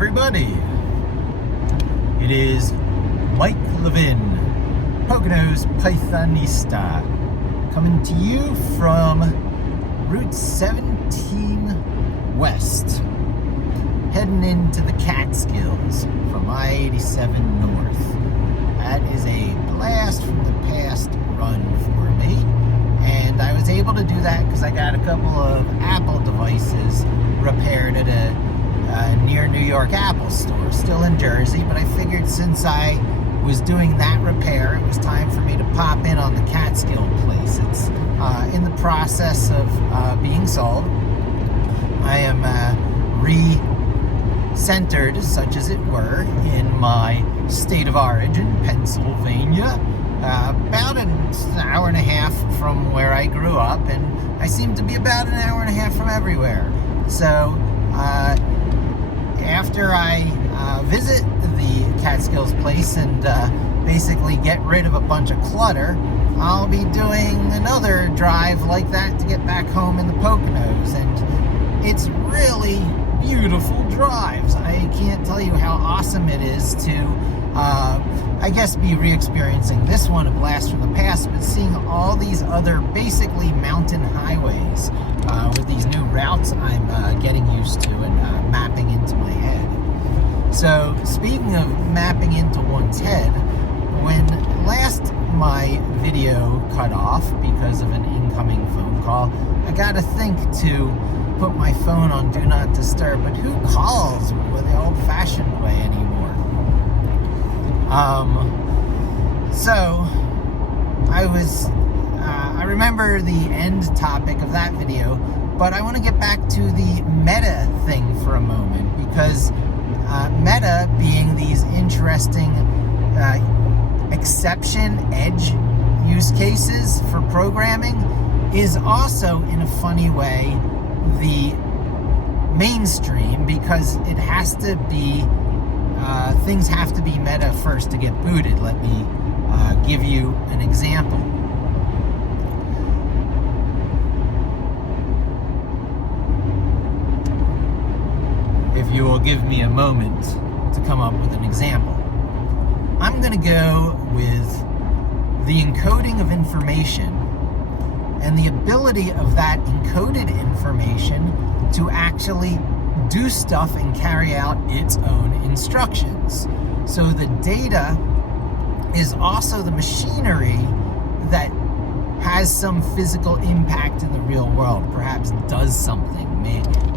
everybody. It is Mike Levin, Poconos Pythonista, coming to you from Route 17 West, heading into the Catskills from I-87 North. That is a blast from the past run for me, and I was able to do that because I got a couple of Apple devices repaired at a near New York Apple store, still in Jersey, but I figured since I was doing that repair, it was time for me to pop in on the Catskill place. It's in the process of being sold. I am re-centered, such as it were, in my state of origin, Pennsylvania, about an hour and a half from where I grew up, and I seem to be about an hour and a half from everywhere. So after I visit the Catskills place and basically get rid of a bunch of clutter, I'll be doing another drive like that to get back home in the Poconos, and it's really beautiful drives. I can't tell you how awesome it is to I guess be re-experiencing this one, a blast from the past, but seeing all these other basically mountain highways with these new routes I'm getting used to and mapping into my head. So speaking of mapping into one's head, when last my video cut off because of an incoming phone call, I got to think to put my phone on Do Not Disturb, but who calls with the old-fashioned way anymore? So I remember the end topic of that video, but I want to get back to the meta thing for a moment, because meta being these interesting exception edge use cases for programming is also, in a funny way, the mainstream, because it has to be things have to be meta first to get booted. Let me give you an example. If you will give me a moment to come up with an example. I'm going to go with the encoding of information and the ability of that encoded information to actually do stuff and carry out its own instructions. So the data is also the machinery that has some physical impact in the real world, perhaps does something,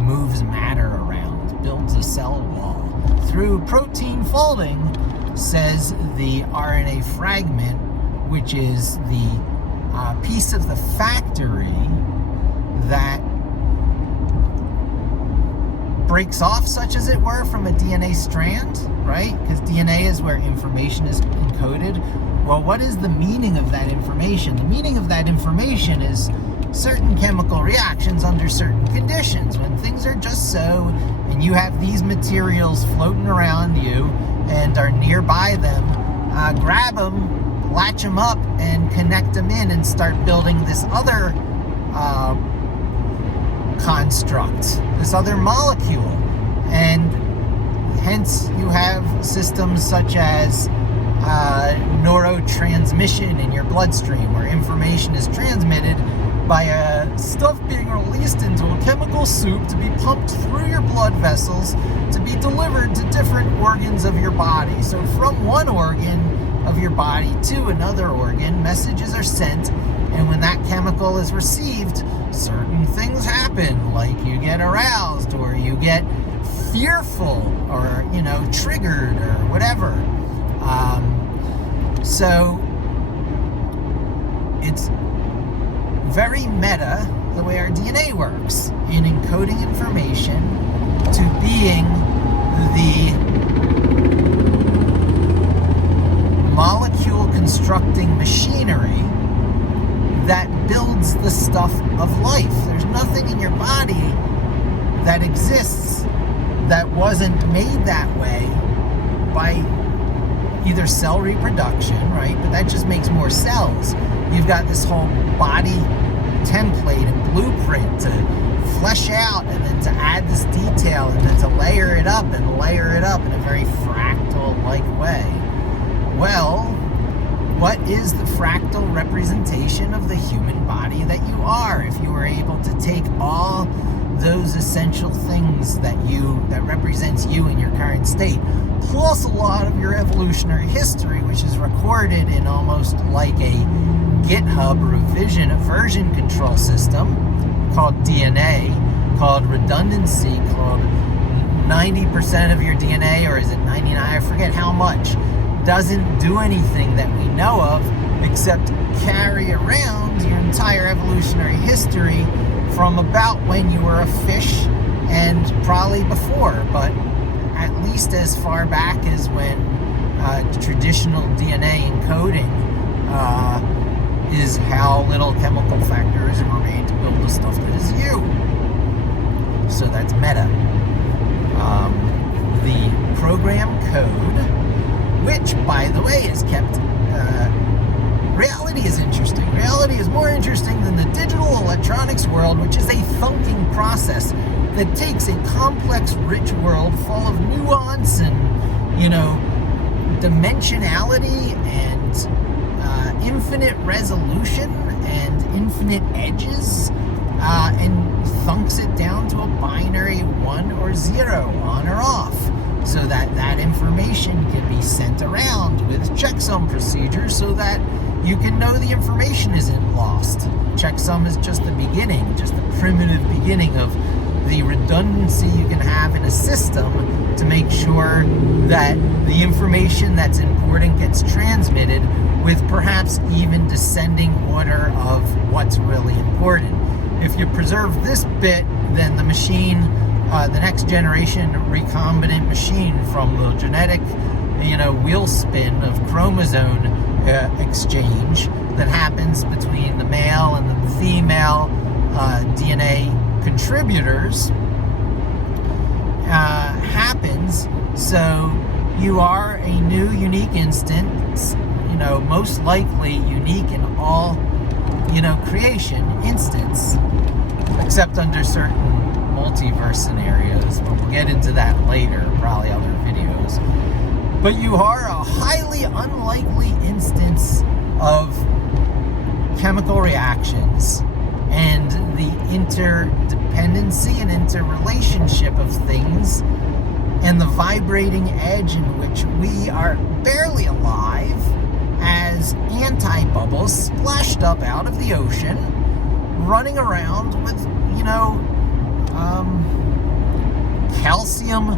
moves matter around, builds a cell wall. Through protein folding, says the RNA fragment, which is the piece of the factory that breaks off, such as it were, from a DNA strand, right? Because DNA is where information is encoded. Well, what is the meaning of that information? The meaning of that information is certain chemical reactions under certain conditions. When things are just so, and you have these materials floating around you and are nearby them, grab them, latch them up, and connect them in and start building this other construct, this other molecule. And hence you have systems such as neurotransmission in your bloodstream, where information is transmitted by stuff being released into a chemical soup to be pumped through your blood vessels to be delivered to different organs of your body. So from one organ of your body to another organ, messages are sent, and when that chemical is received, certain things happen, like you get aroused, or you get fearful, or, triggered, or whatever. So it's very meta the way our DNA works in encoding information to being the molecule constructing machinery that builds the stuff of life. There's nothing in your body that exists that wasn't made that way by either cell reproduction, right? But that just makes more cells. You've got this whole body template and blueprint to flesh out, and then to add this detail, and then to layer it up and layer it up in a very fractal-like way. Well, what is the fractal representation of the human body that you are? If you were able to take all those essential things that represents you in your current state, plus a lot of your evolutionary history, which is recorded in almost like a GitHub version control system called DNA, called redundancy, called 90% of your DNA, or is it 99? I forget how much, doesn't do anything that we know of except carry around your entire evolutionary history from about when you were a fish and probably before, but at least as far back as when traditional DNA encoding is how little chemical factors were made to build the stuff that is you. So that's meta. The program code, which, by the way, is kept... reality is interesting. Reality is more interesting than the digital electronics world, which is a thunking process that takes a complex, rich world full of nuance and, dimensionality and infinite resolution and infinite edges, and thunks it down to a binary 1 or 0, on or off, so that information can be sent around with checksum procedures so that you can know the information isn't lost. Checksum is just the beginning, just the primitive beginning of the redundancy you can have in a system to make sure that the information that's important gets transmitted with perhaps even descending order of what's really important. If you preserve this bit, then the machine, the next generation recombinant machine from the genetic, wheel spin of chromosome exchange that happens between the male and the female DNA contributors happens. So you are a new unique instance, most likely unique in all, creation instance, except under certain multiverse scenarios, but we'll get into that later, probably other videos. But you are a highly unlikely instance of chemical reactions and the interdependency and interrelationship of things and the vibrating edge in which we are barely alive as anti-bubbles splashed up out of the ocean, running around with, calcium,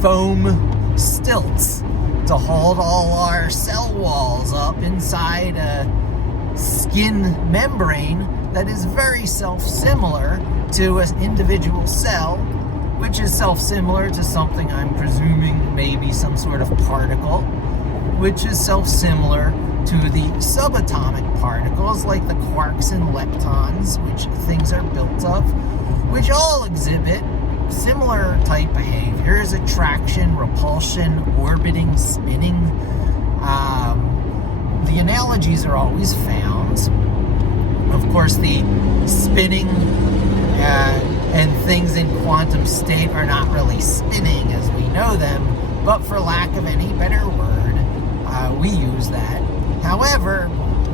foam stilts to hold all our cell walls up inside a skin membrane that is very self-similar to an individual cell, which is self-similar to something I'm presuming maybe some sort of particle, which is self-similar to the subatomic particles like the quarks and leptons, which things are built of, which all exhibit similar type behaviors: attraction, repulsion, orbiting, spinning. The analogies are always found. Of course, the spinning and things in quantum state are not really spinning as we know them, but for lack of any better word, we use that. However,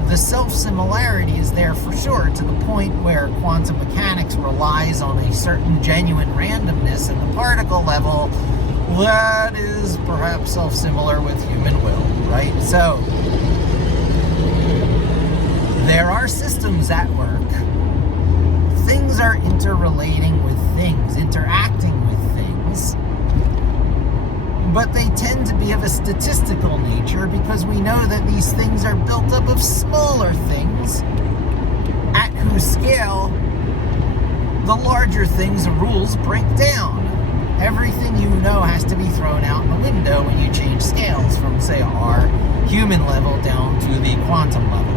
the self-similarity is there for sure, to the point where quantum mechanics relies on a certain genuine randomness at the particle level that is perhaps self-similar with human will, right? So, there are systems at work. Things are interrelating with things, interacting with things, but they tend to be of a statistical nature because we know that these things are built up of smaller things at whose scale the larger things, rules break down. Everything you know has to be thrown out the window when you change scales from, say, our human level down to the quantum level.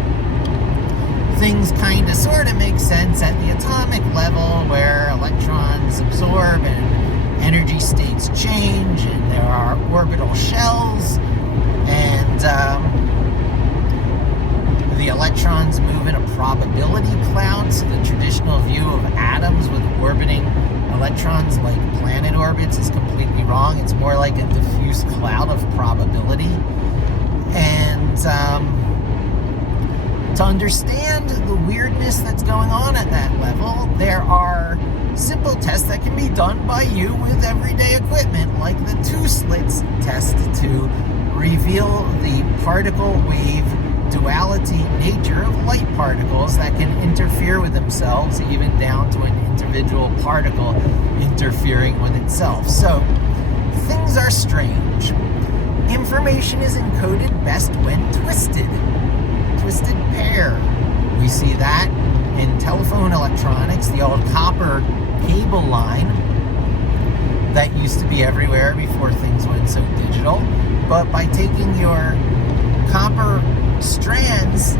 Things kind of sort of make sense at the atomic level, where electrons absorb and energy states change, and there are orbital shells, and the electrons move in a probability cloud. So the traditional view of atoms with orbiting electrons ones, like planet orbits, is completely wrong. It's more like a diffuse cloud of probability. And to understand the weirdness that's going on at that level, there are simple tests that can be done by you with everyday equipment, like the two slits test to reveal the particle wave duality nature of light particles that can interfere with themselves, even down to an individual particle interfering with itself. So things are strange. Information is encoded best when twisted pair. We see that in telephone electronics, the old copper cable line that used to be everywhere before things went so digital. But by taking your copper strands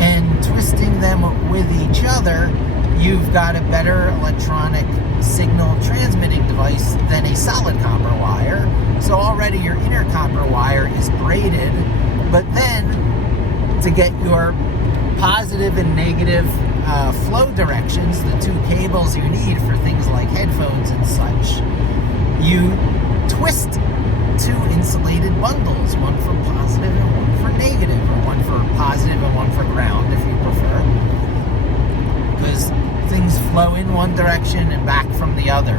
and twisting them with each other, you've got a better electronic signal transmitting device than a solid copper wire. So already your inner copper wire is braided, but then to get your positive and negative flow directions, the two cables you need for things like headphones and such, you twist two insulated bundles, one for positive and one for negative, or one for positive and one for ground if you prefer, because things flow in one direction and back from the other.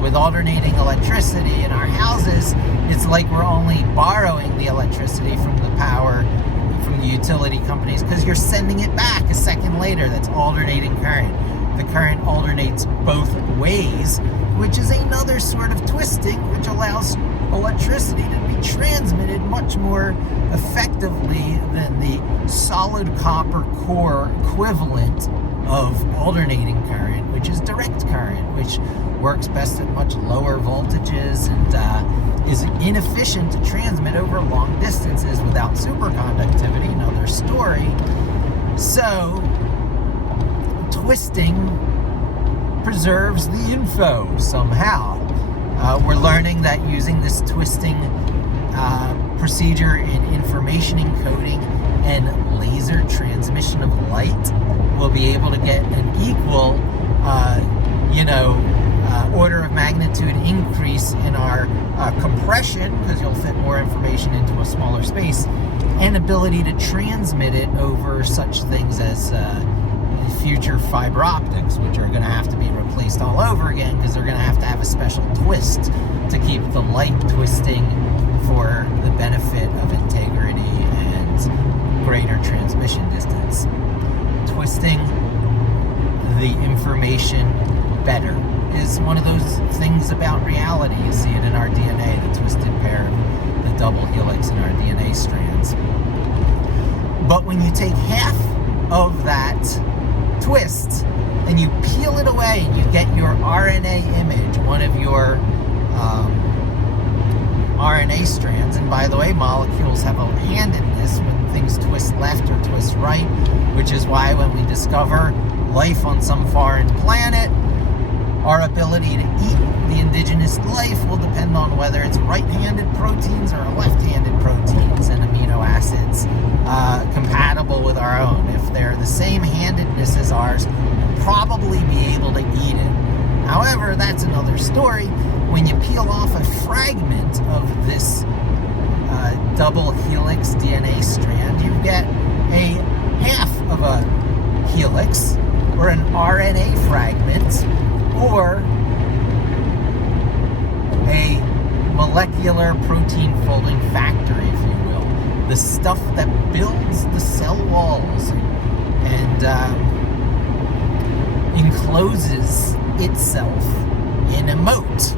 With alternating electricity in our houses, it's like we're only borrowing the electricity from the power from the utility companies, because you're sending it back a second later. That's alternating current. The current alternates both ways, which is another sort of twisting, which allows electricity to be transmitted much more effectively than the solid copper core equivalent of alternating current, which is direct current, which works best at much lower voltages and is inefficient to transmit over long distances without superconductivity. Another story. So, twisting preserves the info somehow. We're learning that using this twisting procedure in information encoding and laser transmission of light, we'll be able to get an equal, order of magnitude increase in our compression, because you'll fit more information into a smaller space, and ability to transmit it over such things as future fiber optics, which are going to have to be replaced all over again, because they're going to have a special twist to keep the light twisting for the benefit of integrity and greater transmission distance. Twisting the information better is one of those things about reality. You see it in our DNA, the twisted pair of the double helix in our DNA strands. But when you take half of that twist and you peel it away and you get your RNA image, one of your RNA strands, and by the way, molecules have a handedness when things twist left or twist right, which is why when we discover life on some foreign planet, our ability to eat the indigenous life will depend on whether it's right-handed proteins or left-handed proteins and amino acids compatible with our own. If they're the same handedness as ours, we'll probably be able to eat it. However, that's another story. When you peel off a fragment of this double helix DNA strand, you get a half of a helix, or an RNA fragment, or a molecular protein folding factor, if you will. The stuff that builds the cell walls and encloses itself in a moat.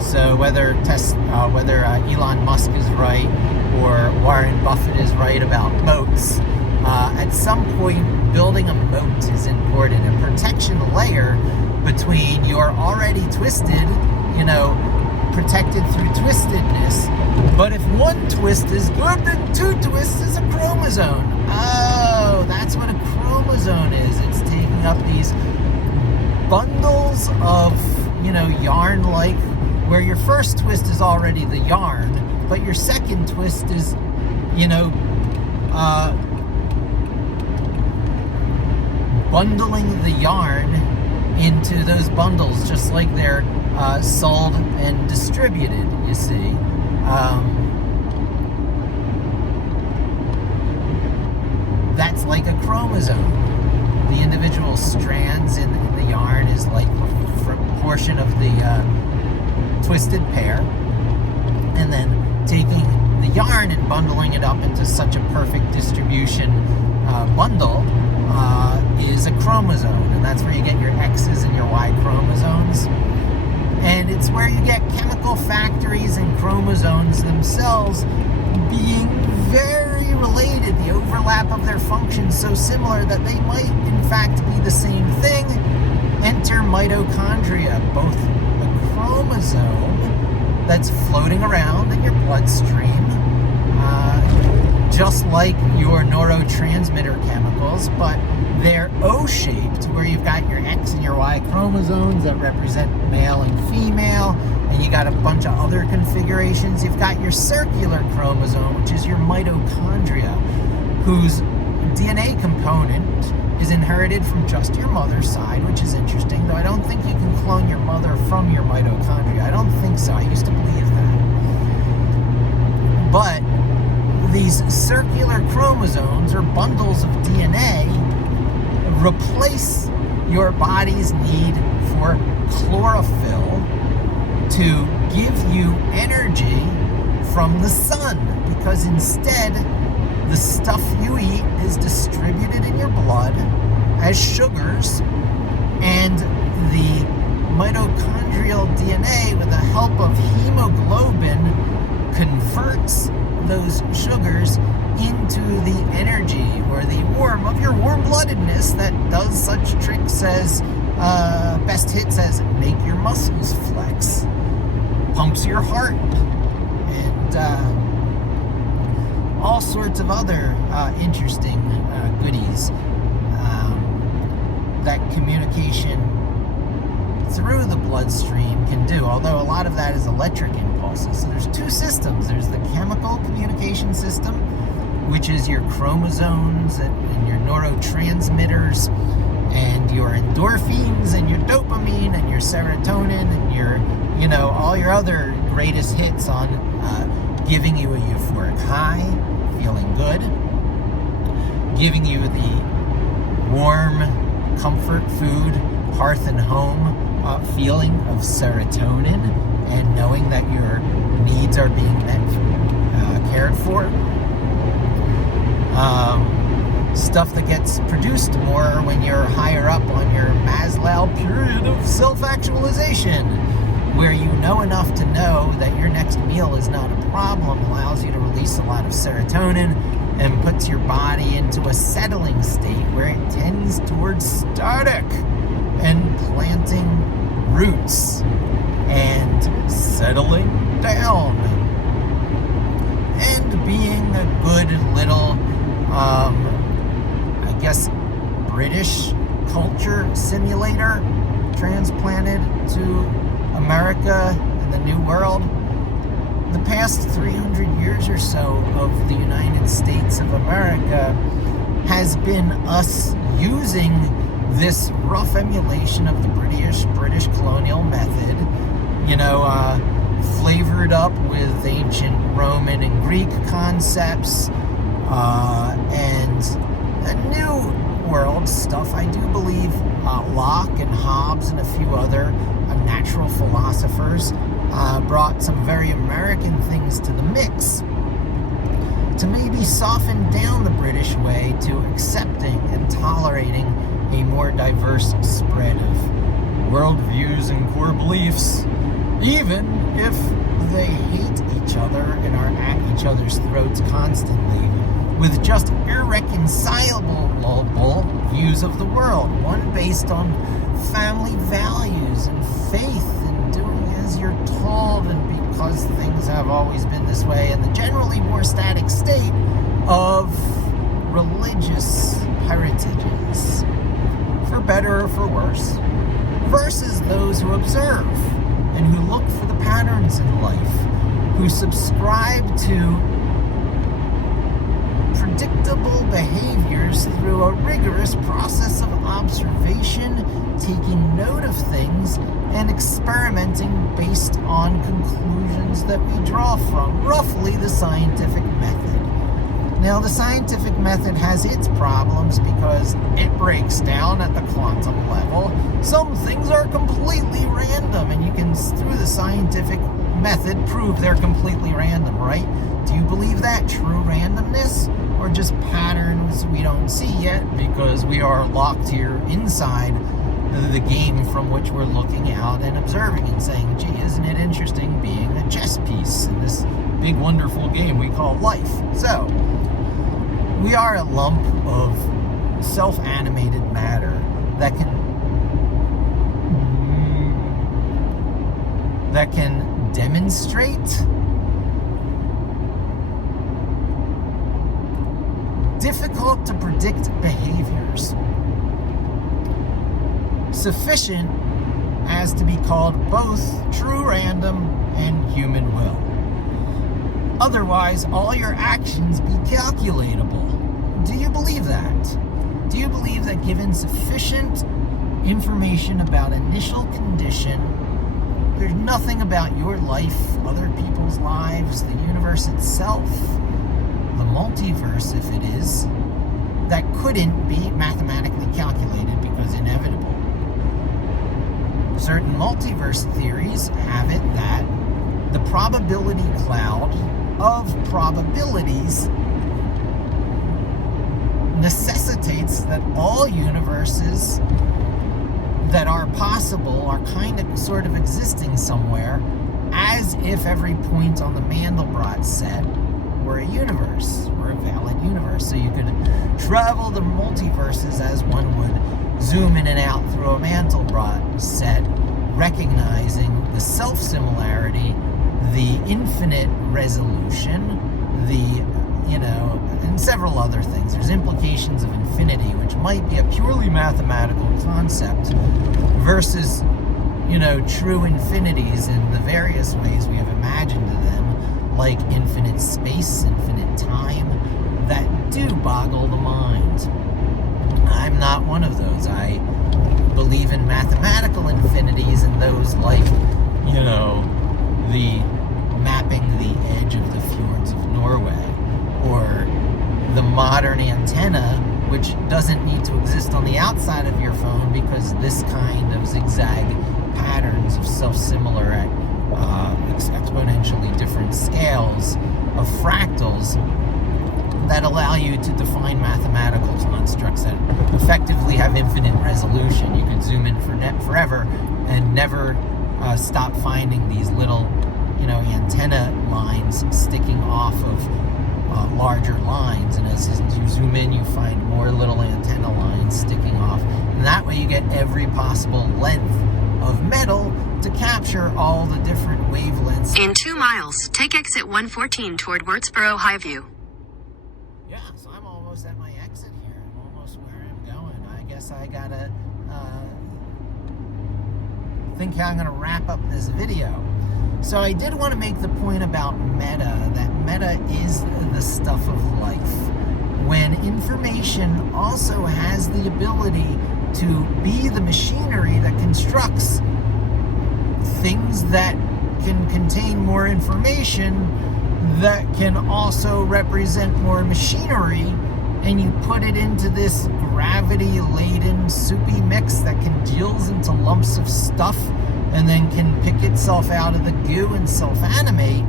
So whether Elon Musk is right or Warren Buffett is right about moats, at some point building a moat is important, a protection layer between your already twisted, protected through twistedness. But if one twist is good, then two twists is a chromosome. Oh, that's what a chromosome is. It's taking up these bundles of, yarn-like, where your first twist is already the yarn, but your second twist is, bundling the yarn into those bundles, just like they're sold and distributed, you see. That's like a chromosome. The individual strands in the yarn is like a portion of the twisted pair, and then taking the yarn and bundling it up into such a perfect distribution bundle is a chromosome, and that's where you get your X's and your Y chromosomes. And it's where you get chemical factories and chromosomes themselves being very related, the overlap of their functions so similar that they might in fact be the same thing. Enter mitochondria, both a chromosome that's floating around in your bloodstream, just like your neurotransmitter chemicals, but they're O-shaped, where you've got your X and your Y chromosomes that represent male and female, and you got a bunch of other configurations. You've got your circular chromosome, which is your mitochondria, whose DNA component is inherited from just your mother's side, which is interesting, though I don't think you can clone your mother from your mitochondria. I don't think so. I used to believe that. But these circular chromosomes, or bundles of DNA, replace your body's need for chlorophyll to give you energy from the sun, because instead the stuff you eat is distributed in your blood as sugars, and the mitochondrial DNA, with the help of hemoglobin, converts those sugars into the energy or the warmth of your warm-bloodedness that does such tricks as best hits as make your muscles flex, pumps your heart, and all sorts of other interesting goodies that communication through the bloodstream can do, although a lot of that is electric impulses. So there's two systems. There's the chemical communication system, which is your chromosomes and your neurotransmitters and your endorphins and your dopamine and your serotonin and your, all your other greatest hits on giving you a euphoric high, feeling good, giving you the warm comfort food, hearth and home feeling of serotonin, and knowing that your needs are being met, cared for. Stuff that gets produced more when you're higher up on your Maslow period of self-actualization, where you know enough to know that your next meal is not a problem, allows you to release a lot of serotonin and puts your body into a settling state where it tends towards static and planting roots and settling down and being a good little British culture simulator transplanted to America and the New World. The past 300 years or so of the United States of America has been us using this rough emulation of the British colonial method, flavored up with ancient Roman and Greek concepts, and a new world stuff. I do believe Locke and Hobbes and a few other natural philosophers brought some very American things to the mix to maybe soften down the British way to accepting and tolerating a more diverse spread of worldviews and core beliefs, even if they hate each other and are at each other's throats constantly with just irreconcilable views of the world, one based on family values and faith and doing as you're told, and because things have always been this way, and the generally more static state of religious heritages, for better or for worse, versus those who observe and who look for the patterns in life, who subscribe to predictable behaviors through a rigorous process of observation, taking note of things, and experimenting based on conclusions that we draw from, roughly the scientific method. Now, the scientific method has its problems because it breaks down at the quantum level. Some things are completely random, and you can, through the scientific method, prove they're completely random, right? Do you believe that? True randomness? Or just patterns we don't see yet because we are locked here inside the game from which we're looking out and observing and saying, gee, isn't it interesting being a chess piece in this big, wonderful game we call life? So, we are a lump of self-animated matter that can demonstrate difficult to predict behaviors, sufficient as to be called both true random and human will. Otherwise, all your actions be calculatable. Do you believe that? Do you believe that given sufficient information about initial condition, there's nothing about your life, other people's lives, the universe itself, the multiverse, if it is, that couldn't be mathematically calculated because inevitable? Certain multiverse theories have it that the probability cloud of probabilities necessitates that all universes that are possible are kind of sort of existing somewhere, as if every point on the Mandelbrot set were a universe, or a valid universe. So you could travel the multiverses as one would zoom in and out through a Mandelbrot set, recognizing the self-similarity, the infinite resolution, and several other things. There's implications of infinity, which might be a purely mathematical concept, versus, true infinities in the various ways we have imagined them, like infinite space, infinite time, that do boggle the mind. I'm not one of those. I believe in mathematical infinities and those like, the mapping the edge of the fjords of Norway, or the modern antenna, which doesn't need to exist on the outside of your phone because this kind of zigzag patterns of self-similar at exponentially different scales of fractals that allow you to define mathematical constructs that effectively have infinite resolution. You can zoom in forever and never stop finding these little, antenna lines sticking off of larger lines, and as you zoom in, you find more little antenna lines sticking off, and that way you get every possible length of metal to capture all the different wavelengths. In 2 miles, take exit 114 toward Wurtsboro Highview. Yeah, so I'm almost at my exit here. I'm almost where I'm going. I guess I gotta think how I'm gonna wrap up this video. So I did want to make the point about meta, that meta is the stuff of life. When information also has the ability to be the machinery that constructs things that can contain more information, that can also represent more machinery, and you put it into this gravity-laden soupy mix that congeals into lumps of stuff and then can pick itself out of the goo and self-animate,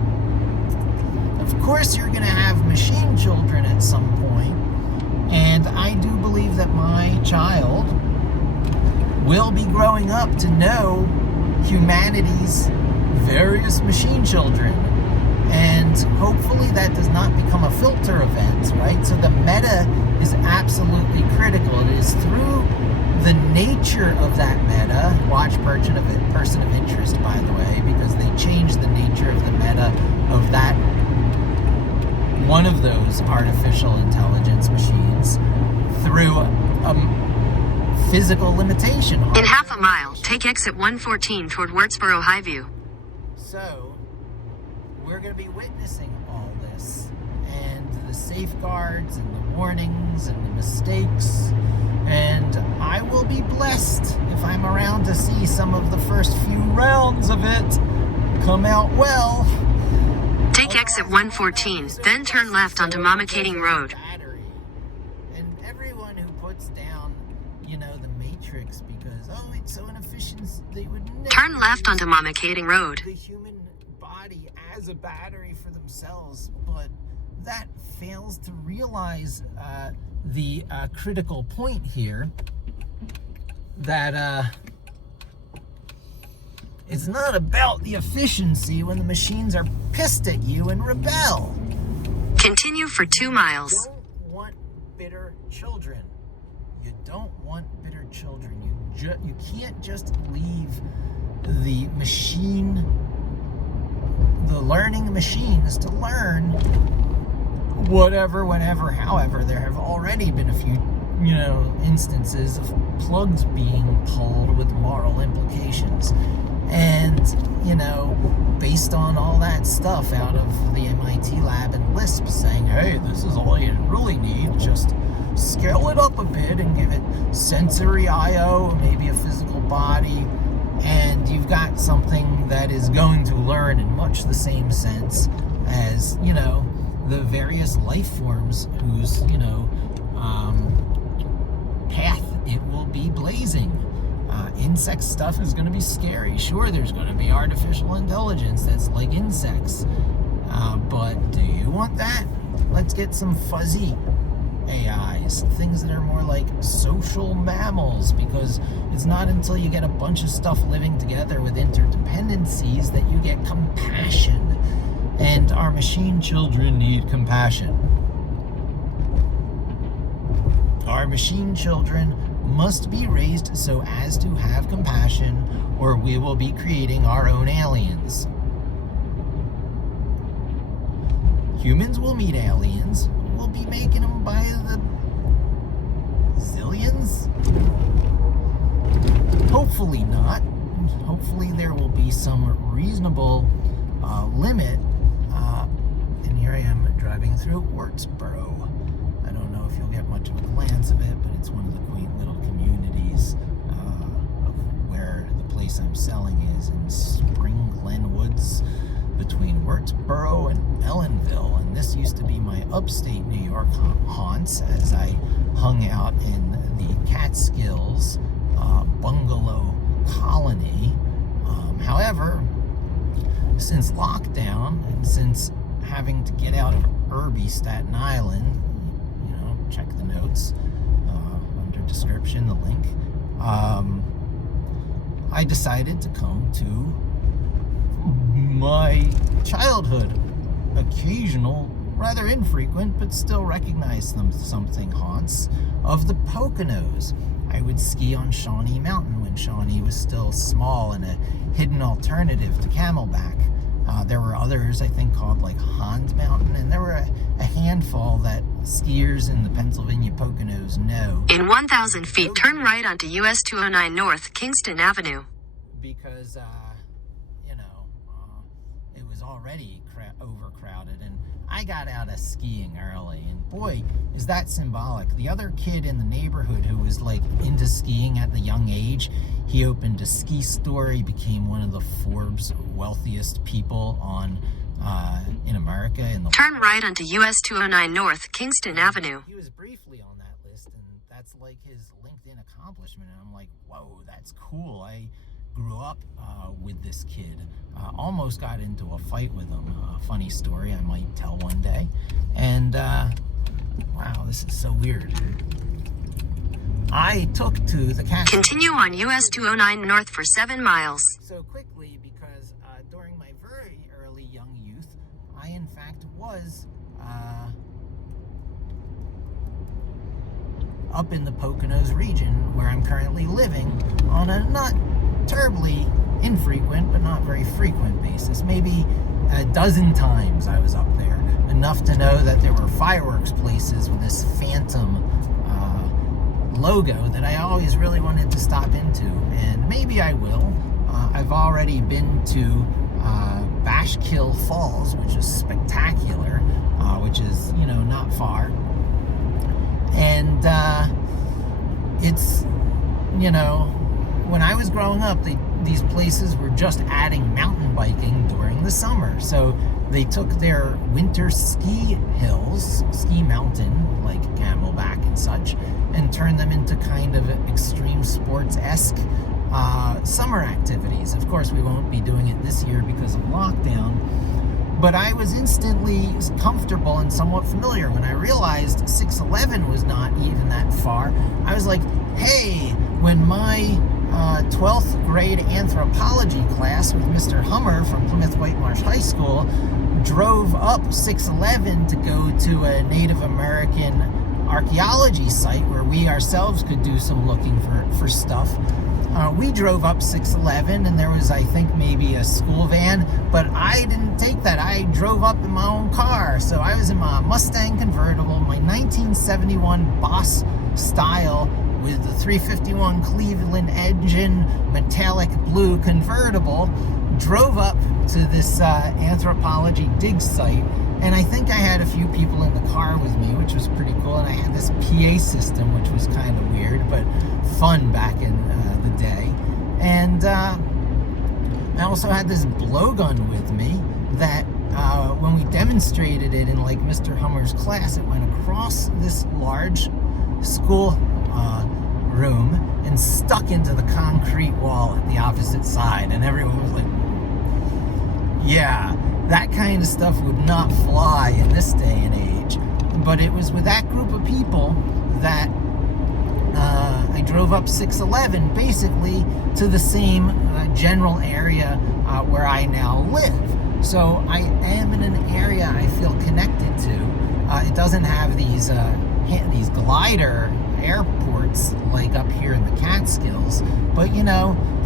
of course you're going to have machine children at some point. And I do believe that my child will be growing up to know humanity's various machine children. And hopefully that does not become a filter event, right? So the meta is absolutely critical. It is through the nature of that meta, watch person of interest, by the way, because they changed the nature of the meta of that one of those artificial intelligence machines through physical limitation. In half a mile, take exit 114 toward Wurtsboro Highview. So, we're going to be witnessing all this. and the safeguards and the warnings and the mistakes. And I will be blessed if I'm around to see some of the first few rounds of it come out well. Take exit 114, then turn left onto Mamakating Road. And everyone who puts down, the Matrix because, it's so inefficient, they would never Turn left onto Mamakating Road. the human body as a battery for themselves, but that fails to realize the critical point here that it's not about the efficiency when the machines are pissed at you and rebel. Continue for 2 miles. You don't want bitter children. You don't want bitter children. You can't just leave the machine, the learning machines to learn whatever, whenever, however. There have already been a few, instances of plugs being pulled with moral implications. And, based on all that stuff out of the MIT lab and Lisp saying, hey, this is all you really need, just scale it up a bit and give it sensory I/O, maybe a physical body, and you've got something that is going to learn in much the same sense as, the various life forms whose, path it will be blazing. Insect stuff is going to be scary. Sure, there's going to be artificial intelligence that's like insects. But do you want that? Let's get some fuzzy AIs, things that are more like social mammals, because it's not until you get a bunch of stuff living together with interdependencies that you get compassion. And our machine children need compassion. Our machine children must be raised so as to have compassion, or we will be creating our own aliens. Humans will meet aliens. We'll be making them by the zillions? Hopefully not. Hopefully there will be some reasonable limit. And here I am driving through Wurtsboro. I don't know if you'll get much of a glance of it, but it's one of the quaint little communities of where the place I'm selling is in Spring Glen Woods, between Wurtsboro and Ellenville. And this used to be my upstate New York haunts as I hung out in the Catskills bungalow colony. However, since lockdown and since having to get out of Irby, Staten Island, check the notes under description, the link, I decided to come to my childhood, occasional, rather infrequent, but still recognize something haunts of the Poconos. I would ski on Shawnee Mountain when Shawnee was still small and a hidden alternative to Camelback. There were others, I think, called like Hans Mountain, and there were a handful that skiers in the Pennsylvania Poconos know. In 1,000 feet, turn right onto US 209 North, Kingston Avenue. Because, it was already overcrowded, and I got out of skiing early, and boy, is that symbolic. The other kid in the neighborhood who was like into skiing at the young age, he opened a ski store. He became one of the Forbes wealthiest people in America. Turn right onto US 209 North, Kingston Avenue. He was briefly on that list, and that's like his LinkedIn accomplishment, and I'm like, whoa, that's cool. I grew up with this kid. Almost got into a fight with him. Funny story I might tell one day. And wow, this is so weird. I took to the Catskills. Continue on US 209 North for 7 miles. So quickly because during my very early young youth, I in fact was up in the Poconos region where I'm currently living on a not terribly infrequent but not very frequent basis. Maybe a dozen times I was up there, enough to know that there were fireworks places with this phantom logo that I always really wanted to stop into, and maybe I will. I've already been to Bashkill Falls, which is spectacular. which is, not far. And it's, when I was growing up, these places were just adding mountain biking during the summer. So they took their winter ski hills, ski mountain, like Camelback and such, and turned them into kind of extreme sports-esque summer activities. Of course, we won't be doing it this year because of lockdown, but I was instantly comfortable and somewhat familiar. When I realized 611 was not even that far, I was like, hey, when my 12th grade anthropology class with Mr. Hummer from Plymouth White Marsh High School drove up 611 to go to a Native American archaeology site where we ourselves could do some looking for stuff. We drove up 611 and there was, I think, maybe a school van, but I didn't take that. I drove up in my own car. So I was in my Mustang convertible, my 1971 Boss style with the 351 Cleveland engine, metallic blue convertible, drove up to this anthropology dig site. And I think I had a few people in the car with me, which was pretty cool. And I had this PA system, which was kind of weird, but fun back in the day. And I also had this blowgun with me that when we demonstrated it in like Mr. Hummer's class, it went across this large school room and stuck into the concrete wall at the opposite side. And everyone was like, yeah, that kind of stuff would not fly in this day and age. But it was with that group of people that I drove up 611 basically to the same general area where I now live. So I am in an area I feel connected to. It doesn't have these glider airports like up here in the Catskills, but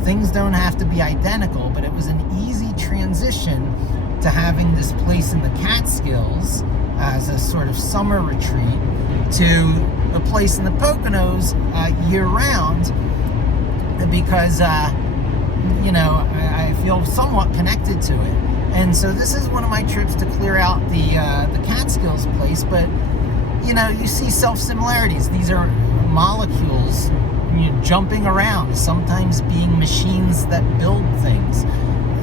things don't have to be identical. But it was an easy transition to having this place in the Catskills as a sort of summer retreat to a place in the Poconos year-round, because I feel somewhat connected to it. And so this is one of my trips to clear out the Catskills place. But you see self-similarities. These are molecules jumping around, sometimes being machines that build things.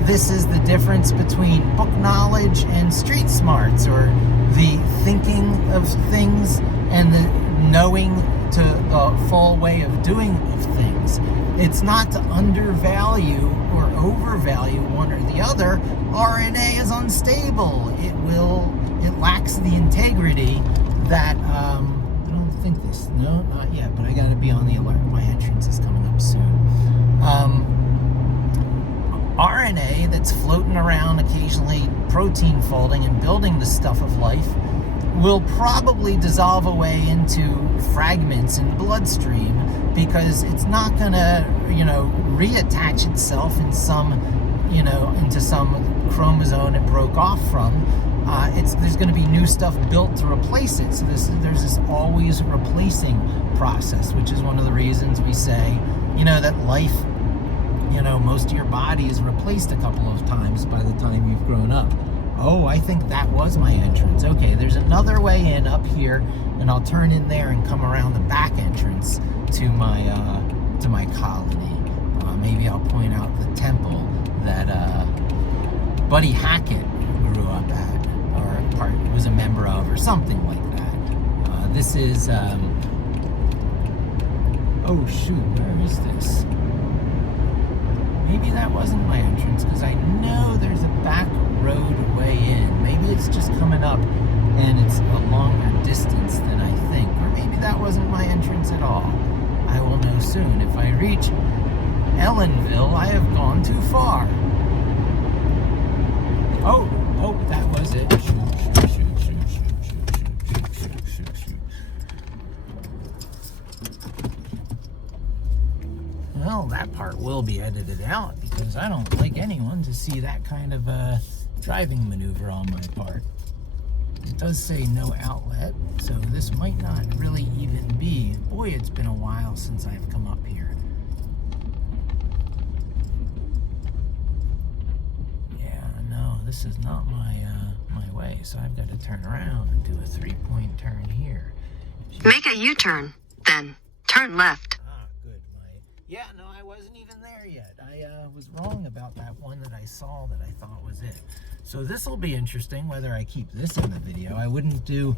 This is the difference between book knowledge and street smarts, or the thinking of things and the knowing to the full way of doing of things. It's not to undervalue or overvalue one or the other. RNA is unstable. It lacks the integrity that, I don't think this, no, not yet, but I gotta be on the alert. My entrance is coming up soon. RNA that's floating around, occasionally protein folding and building the stuff of life, will probably dissolve away into fragments in the bloodstream, because it's not gonna, reattach itself in some, into some chromosome it broke off from. There's going to be new stuff built to replace it. So there's this always replacing process, which is one of the reasons we say, that life, most of your body is replaced a couple of times by the time you've grown up. Oh, I think that was my entrance. Okay, there's another way in up here, and I'll turn in there and come around the back entrance to my colony. Maybe I'll point out the temple that Buddy Hackett grew up at, or was a member of, or something like that. This is, oh shoot, where is this? Maybe that wasn't my entrance, because I know there's a back road way in. Maybe it's just coming up and it's a longer distance than I think. Or maybe that wasn't my entrance at all. I will know soon. If I reach Ellenville, I have gone too far. Oh, that was it. Shoot. Well, that part will be edited out, because I don't like anyone to see that kind of driving maneuver on my part. It does say no outlet, so this might not really even be. Boy, it's been a while since I've come up here. Yeah, no, this is not my my way, so I've got to turn around and do a 3-point turn here. Make a U-turn, then turn left. Good. Yeah, no, I wasn't even there yet. I was wrong about that one that I saw that I thought was it. So this will be interesting whether I keep this in the video. I wouldn't do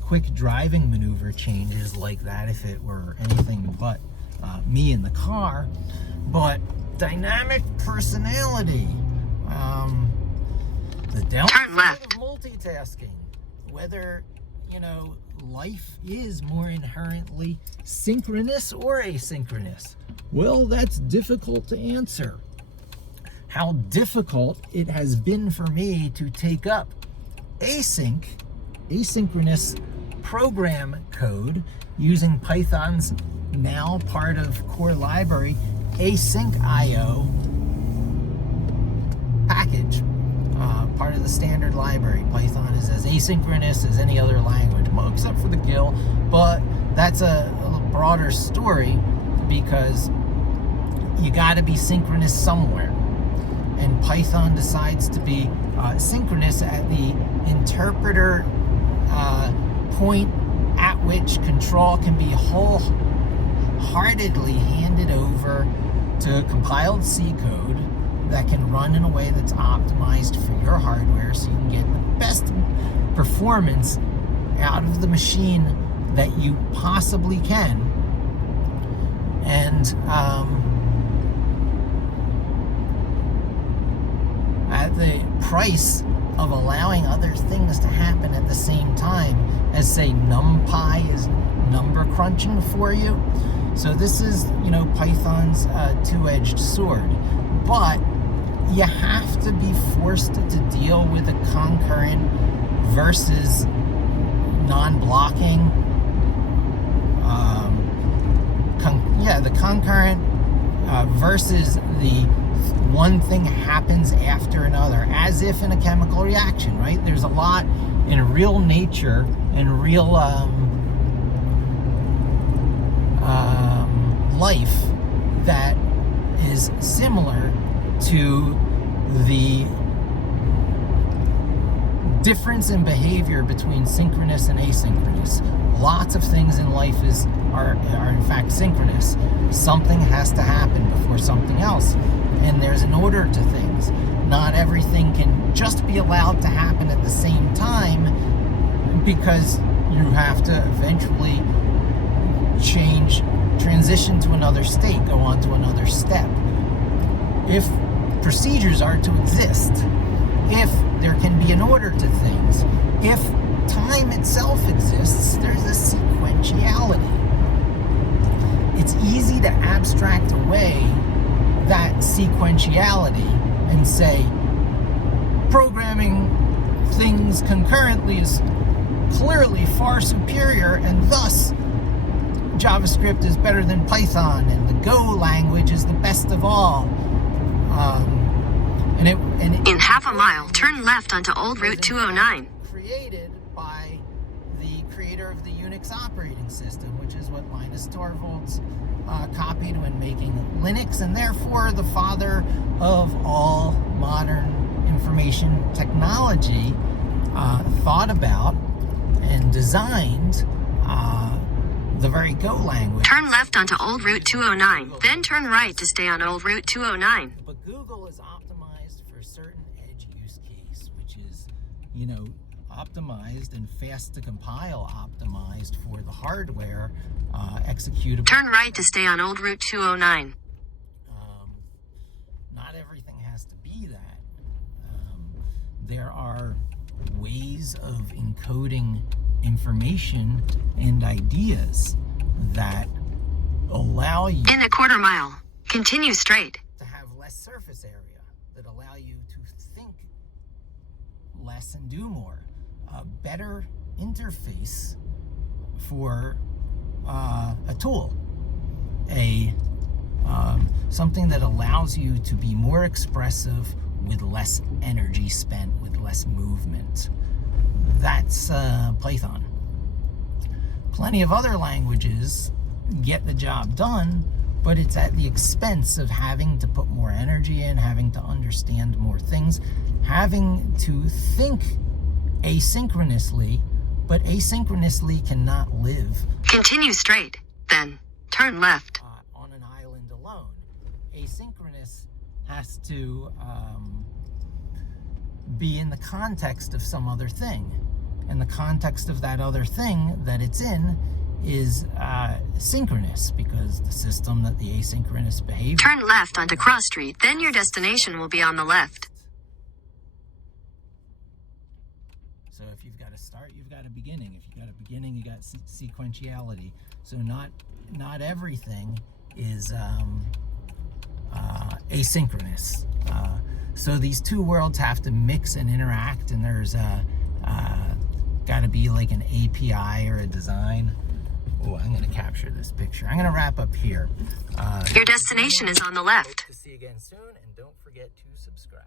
quick driving maneuver changes like that if it were anything but me in the car. But dynamic personality, the downside of multitasking, whether, life is more inherently synchronous or asynchronous. Well, that's difficult to answer. How difficult it has been for me to take up asynchronous program code using Python's now part of core library async.io package, part of the standard library. Python is as asynchronous as any other language, except for the GIL, but that's a broader story because you got to be synchronous somewhere. And Python decides to be synchronous at the interpreter point at which control can be wholeheartedly handed over to compiled C code that can run in a way that's optimized for your hardware so you can get the best performance out of the machine that you possibly can. And at the price of allowing other things to happen at the same time, as say NumPy is number crunching for you. So this is, Python's two-edged sword. But you have to be forced to deal with a concurrent versus non-blocking. The concurrent versus the one thing happens after another, as if in a chemical reaction, right? There's a lot in real nature and real life that is similar to the difference in behavior between synchronous and asynchronous. Lots of things in life are in fact synchronous. Something has to happen before something else. And there's an order to things. Not everything can just be allowed to happen at the same time because you have to eventually transition to another state, go on to another step. If procedures are to exist, if there can be an order to things, if time itself exists, there's a sequentiality. It's easy to abstract away that sequentiality and say programming things concurrently is clearly far superior, and thus JavaScript is better than Python, and the Go language is the best of all. In half a mile, turn left onto Old Route 209. Created by the creator of the Unix operating system, which is what Linus Torvalds copied when making Linux, and therefore the father of all modern information technology, thought about and designed the very Go language. Turn left onto Old Route 209, then turn right to stay on Old Route 209. But Google is optimized for a certain edge use case, which is, optimized and fast to compile optimized for the hardware executable. Turn right to stay on Old Route 209. Not everything has to be that. There are ways of encoding information and ideas that allow you In a quarter mile, continue straight. to have less surface area, that allow you to think less and do more. A better interface for a tool, something that allows you to be more expressive with less energy spent, with less movement. That's Python. Plenty of other languages get the job done, but it's at the expense of having to put more energy in, having to understand more things, having to think asynchronously, but asynchronously cannot live Continue straight, then turn left. on an island alone. Asynchronous has to be in the context of some other thing. And the context of that other thing that it's in is synchronous, because the system that the asynchronous behavior... Turn left onto Cross Street, then your destination will be on the left. So if you've got a start, you've got a beginning. If you've got a beginning, you got sequentiality. So not everything is asynchronous. So these two worlds have to mix and interact, and there's got to be like an API or a design. Oh, I'm going to capture this picture. I'm going to wrap up here. Your destination is on the left. To see you again soon, and don't forget to subscribe.